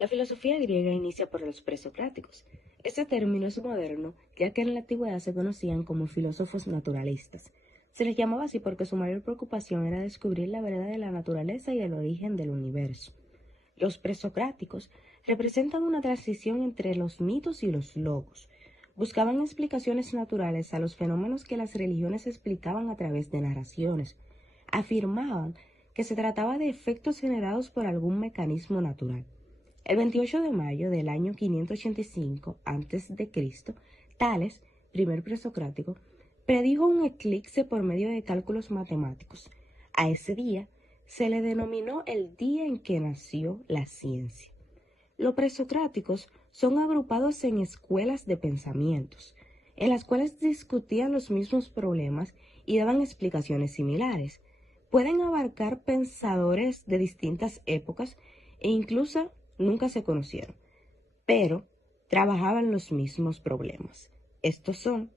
La filosofía griega inicia por los presocráticos. Este término es moderno, ya que en la antigüedad se conocían como filósofos naturalistas. Se les llamaba así porque su mayor preocupación era descubrir la verdad de la naturaleza y el origen del universo. Los presocráticos representan una transición entre los mitos y los logos. Buscaban explicaciones naturales a los fenómenos que las religiones explicaban a través de narraciones. Afirmaban que se trataba de efectos generados por algún mecanismo natural. El 28 de mayo del año 585 a.C., Tales, primer presocrático, predijo un eclipse por medio de cálculos matemáticos. A ese día se le denominó el día en que nació la ciencia. Los presocráticos son agrupados en escuelas de pensamientos, en las cuales discutían los mismos problemas y daban explicaciones similares. Pueden abarcar pensadores de distintas épocas e incluso nunca se conocieron, pero trabajaban los mismos problemas. Estos son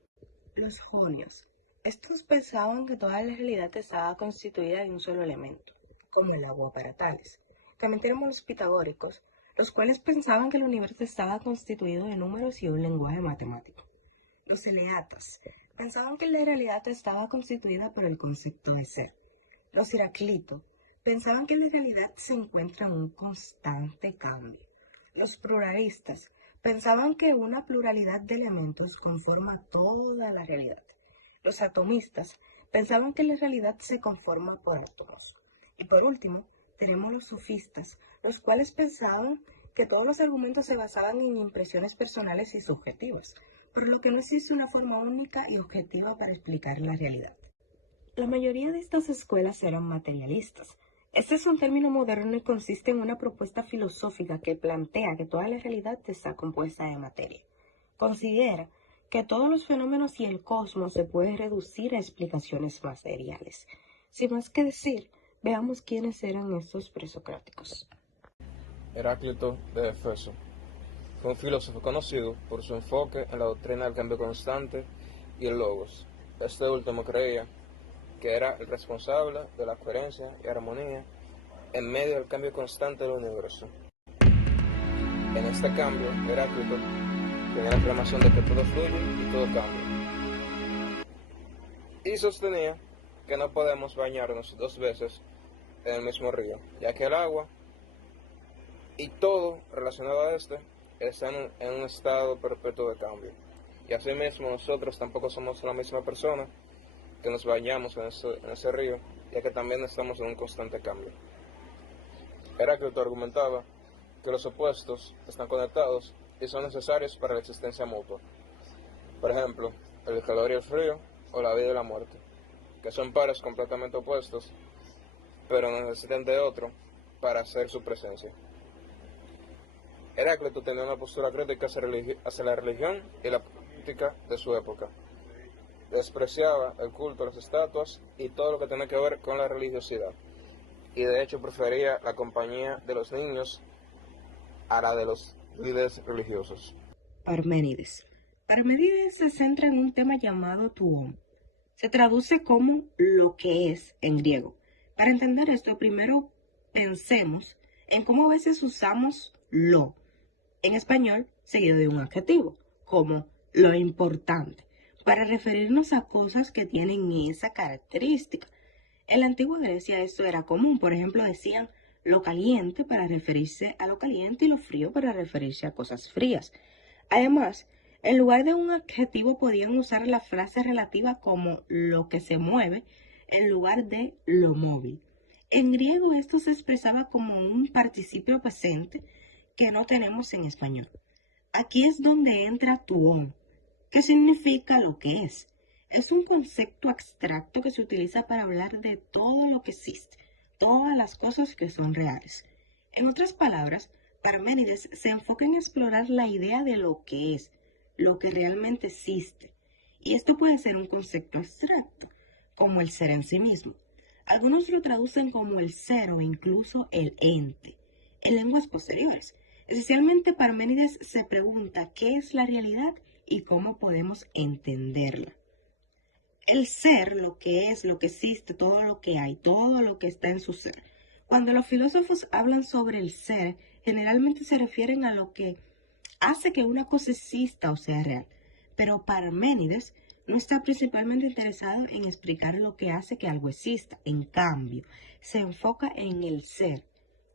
los jonios. Estos pensaban que toda la realidad estaba constituida de un solo elemento, como el agua para Tales. También tenemos los pitagóricos, los cuales pensaban que el universo estaba constituido de números y un lenguaje matemático. Los eleatas pensaban que la realidad estaba constituida por el concepto de ser. Los Heraclitos pensaban que la realidad se encuentra en un constante cambio. Los pluralistas pensaban que una pluralidad de elementos conforma toda la realidad. Los atomistas pensaban que la realidad se conforma por átomos. Y por último, tenemos los sofistas, los cuales pensaban que todos los argumentos se basaban en impresiones personales y subjetivas, por lo que no existe una forma única y objetiva para explicar la realidad. La mayoría de estas escuelas eran materialistas. Este es un término moderno y consiste en una propuesta filosófica que plantea que toda la realidad está compuesta de materia. Considera que todos los fenómenos y el cosmos se pueden reducir a explicaciones materiales. Sin más que decir, veamos quiénes eran estos presocráticos. Heráclito de Éfeso fue un filósofo conocido por su enfoque en la doctrina del cambio constante y el logos. Este último creía que era el responsable de la coherencia y armonía en medio del cambio constante del universo. En este cambio, Heráclito tenía la afirmación de que todo fluye y todo cambia. Y sostenía que no podemos bañarnos dos veces en el mismo río, ya que el agua y todo relacionado a este está en un estado perpetuo de cambio. Y asimismo nosotros tampoco somos la misma persona que nos bañamos en ese río, ya que también estamos en un constante cambio. Heráclito argumentaba que los opuestos están conectados y son necesarios para la existencia mutua. Por ejemplo, el calor y el frío, o la vida y la muerte, que son pares completamente opuestos, pero necesitan de otro para hacer su presencia. Heráclito tenía una postura crítica hacia la religión y la política de su época. Despreciaba el culto a las estatuas y todo lo que tiene que ver con la religiosidad, y de hecho prefería la compañía de los niños a la de los líderes religiosos. Parménides. Parménides se centra en un tema llamado tuón. Se traduce como lo que es en griego. Para entender esto, primero pensemos en cómo a veces usamos lo en español seguido de un adjetivo, como lo importante, para referirnos a cosas que tienen esa característica. En la antigua Grecia esto era común, por ejemplo decían lo caliente para referirse a lo caliente y lo frío para referirse a cosas frías. Además, en lugar de un adjetivo podían usar la frase relativa como lo que se mueve en lugar de lo móvil. En griego esto se expresaba como un participio presente que no tenemos en español. Aquí es donde entra tuón, que significa lo que es. Es un concepto abstracto que se utiliza para hablar de todo lo que existe, todas las cosas que son reales. En otras palabras, Parménides se enfoca en explorar la idea de lo que es, lo que realmente existe. Y esto puede ser un concepto abstracto, como el ser en sí mismo. Algunos lo traducen como el ser o incluso el ente. En lenguas posteriores, esencialmente Parménides se pregunta qué es la realidad y cómo podemos entenderla. El ser, lo que es, lo que existe, todo lo que hay, todo lo que está en su ser. Cuando los filósofos hablan sobre el ser, generalmente se refieren a lo que hace que una cosa exista o sea real, pero Parménides no está principalmente interesado en explicar lo que hace que algo exista. En cambio, se enfoca en el ser,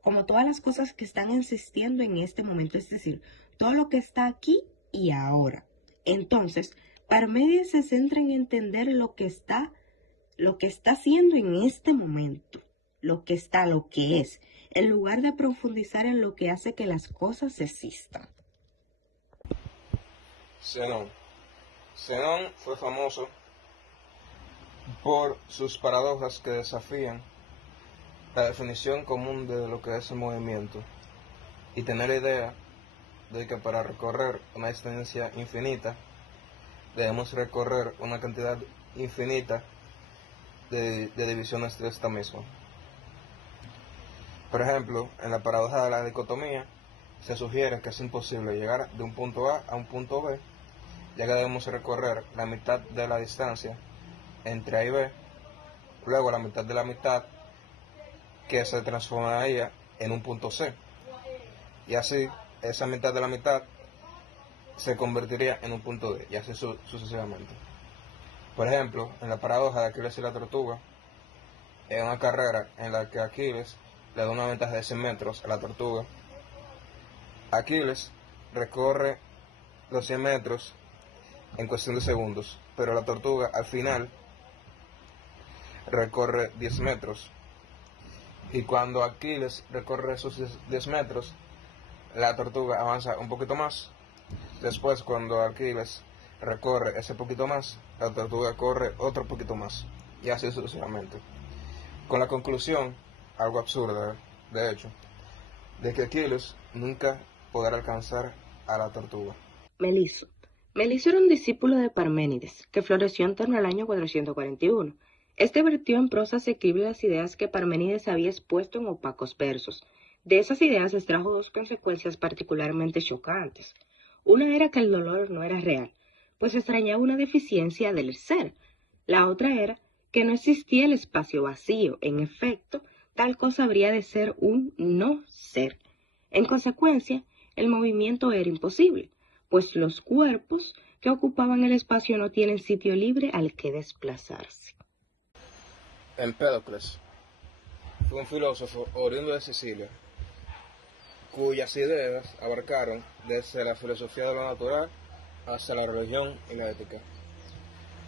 como todas las cosas que están existiendo en este momento, es decir, todo lo que está aquí y ahora. Entonces, Parménides se centra en entender lo que está haciendo en este momento, lo que es, en lugar de profundizar en lo que hace que las cosas existan. Zenón. Zenón fue famoso por sus paradojas que desafían la definición común de lo que es el movimiento y tener la idea de que para recorrer una distancia infinita debemos recorrer una cantidad infinita de divisiones de esta misma. Por ejemplo, en la paradoja de la dicotomía se sugiere que es imposible llegar de un punto A a un punto B, ya que debemos recorrer la mitad de la distancia entre A y B, luego la mitad de la mitad que se transformaría en un punto C, y así esa mitad de la mitad se convertiría en un punto D, y así sucesivamente. Por ejemplo, en la paradoja de Aquiles y la tortuga, en una carrera en la que Aquiles le da una ventaja de 100 metros a la tortuga, Aquiles recorre los 100 metros en cuestión de segundos, pero la tortuga al final recorre 10 metros. Y cuando Aquiles recorre esos 10 metros, la tortuga avanza un poquito más. Después, cuando Aquiles recorre ese poquito más, la tortuga corre otro poquito más. Y así sucesivamente. Con la conclusión, algo absurda, de hecho, de que Aquiles nunca podrá alcanzar a la tortuga. Meliso. Meliso era un discípulo de Parménides, que floreció en torno al año 441. Este vertió en prosa asequible las ideas que Parménides había expuesto en opacos versos. De esas ideas extrajo dos consecuencias particularmente chocantes. Una era que el dolor no era real, pues extrañaba una deficiencia del ser. La otra era que no existía el espacio vacío. En efecto, tal cosa habría de ser un no ser. En consecuencia, el movimiento era imposible, pues los cuerpos que ocupaban el espacio no tienen sitio libre al que desplazarse. Empédocles fue un filósofo oriundo de Sicilia, cuyas ideas abarcaron desde la filosofía de lo natural hasta la religión y la ética.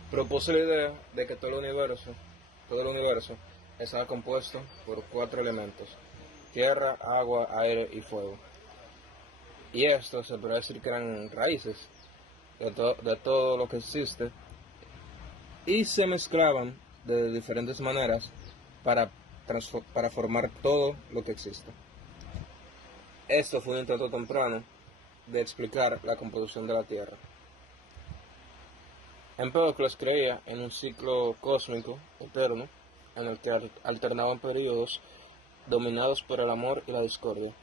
Propuso la idea de que todo el universo estaba compuesto por 4 elementos: tierra, agua, aire y fuego. Y estos se podría decir que eran raíces de todo lo que existe, y se mezclaban de diferentes maneras para formar todo lo que existe. Esto fue un intento temprano de explicar la composición de la Tierra. Empédocles creía en un ciclo cósmico eterno en el que alternaban periodos dominados por el amor y la discordia.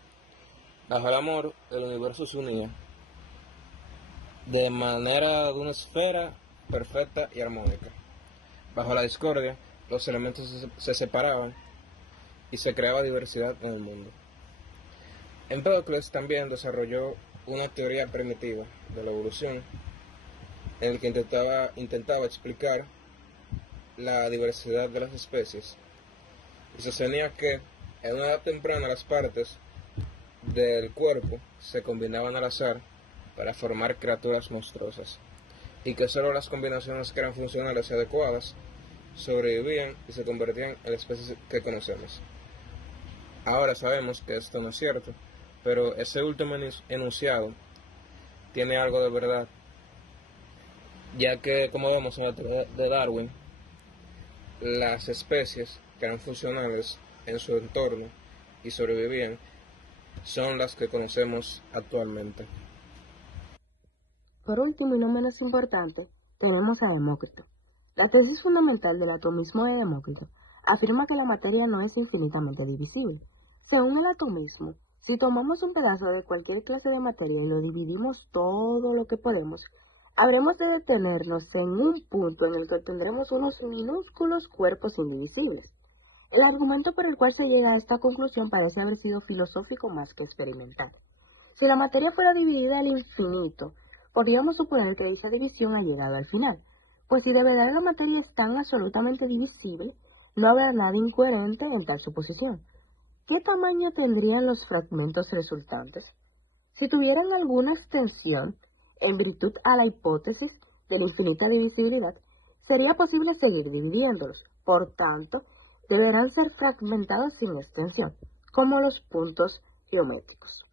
Bajo el amor, el universo se unía de manera de una esfera perfecta y armónica. Bajo la discordia, los elementos se separaban y se creaba diversidad en el mundo. Empédocles también desarrolló una teoría primitiva de la evolución en el que intentaba explicar la diversidad de las especies y sostenía que en una edad temprana las partes del cuerpo se combinaban al azar para formar criaturas monstruosas, y que solo las combinaciones que eran funcionales y adecuadas sobrevivían y se convertían en las especies que conocemos. Ahora sabemos que esto no es cierto, pero ese último enunciado tiene algo de verdad, ya que, como vemos en la teoría de Darwin, las especies que eran funcionales en su entorno y sobrevivían son las que conocemos actualmente. Por último y no menos importante, tenemos a Demócrito. La tesis fundamental del atomismo de Demócrito afirma que la materia no es infinitamente divisible. Según el atomismo, si tomamos un pedazo de cualquier clase de materia y lo dividimos todo lo que podemos, habremos de detenernos en un punto en el que obtendremos unos minúsculos cuerpos indivisibles. El argumento por el cual se llega a esta conclusión parece haber sido filosófico más que experimental. Si la materia fuera dividida al infinito, podríamos suponer que dicha división ha llegado al final, pues si de verdad la materia es tan absolutamente divisible, no habrá nada incoherente en tal suposición. ¿Qué tamaño tendrían los fragmentos resultantes? Si tuvieran alguna extensión, en virtud a la hipótesis de la infinita divisibilidad, sería posible seguir dividiéndolos. Por tanto, deberán ser fragmentados sin extensión, como los puntos geométricos.